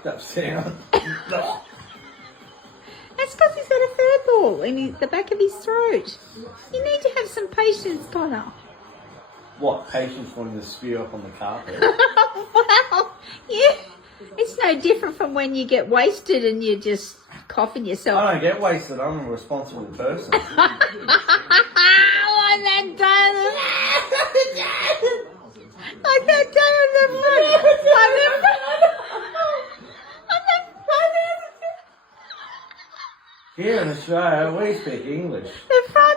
fucked up sound. That's because he's got a furball in the back of his throat. You need to have some patience, Connor. What, patience wanting to spew up on the carpet? Well, yeah. It's no different from when you get wasted and you're just coughing yourself. I don't get wasted, I'm a responsible person. On that day, like that day on the Here in Australia, we speak English. the front